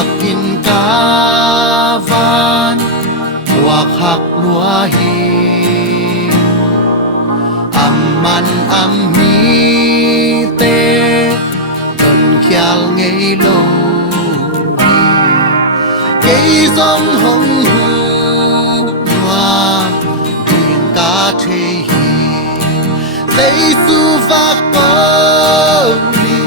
cuộc in cá van cuộc hạc lúa hi man mi tê gần khial ngây lâu đi cây giông hồng hu nhòa điên cá chê hi Zeisu va câu ni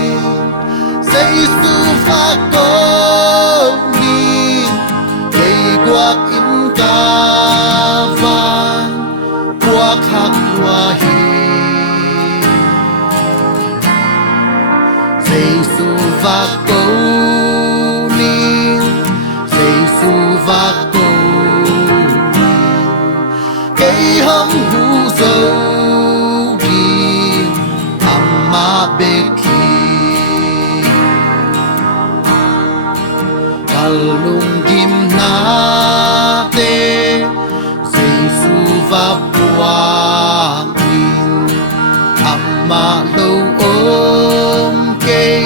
Zeisu va câu ni cây guak in cá van guak hạc lúa hi Zeisu va câu ni Zeisu va câu ni cây hâm hu dâu đi amma beki kalung kim na te Zeisu va puang in amma lâu ôm cây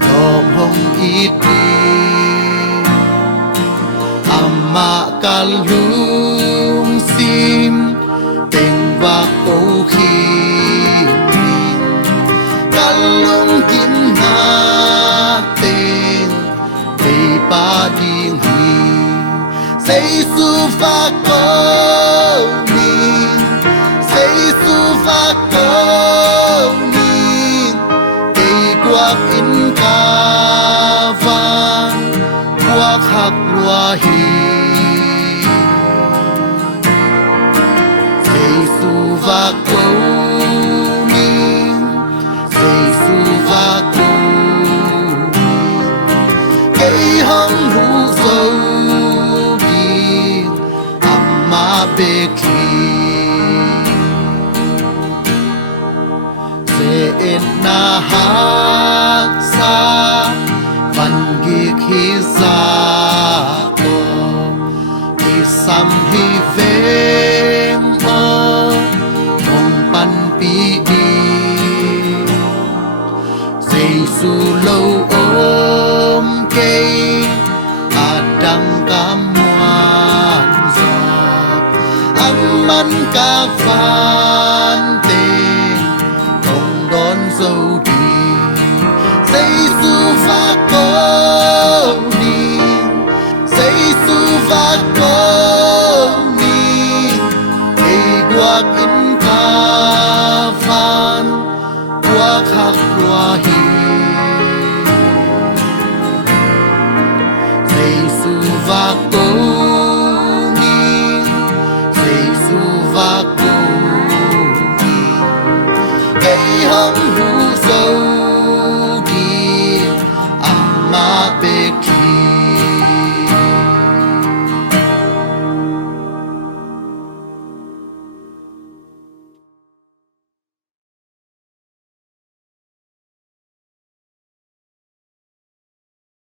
lom hồng ít đi amma kalung sim tình và câu khi kalung kim na tình để ba điên hi Zeisu va câu ni Zeisu va câu ni cây guak in cá van guak hạc lúa hi Zeisu va câu ni Zeisu va câu ni cây hâm hu dâu đi amma beki se en na hak sa van gi khi za ko ki sam hi veng o mong pan pi đi Zeisu lâu ôm cây adang cam muan giọt man ca phan tên không đón dâu đi Zeisu va câu ni Zeisu va câu ni cây guak in cá van guak hạc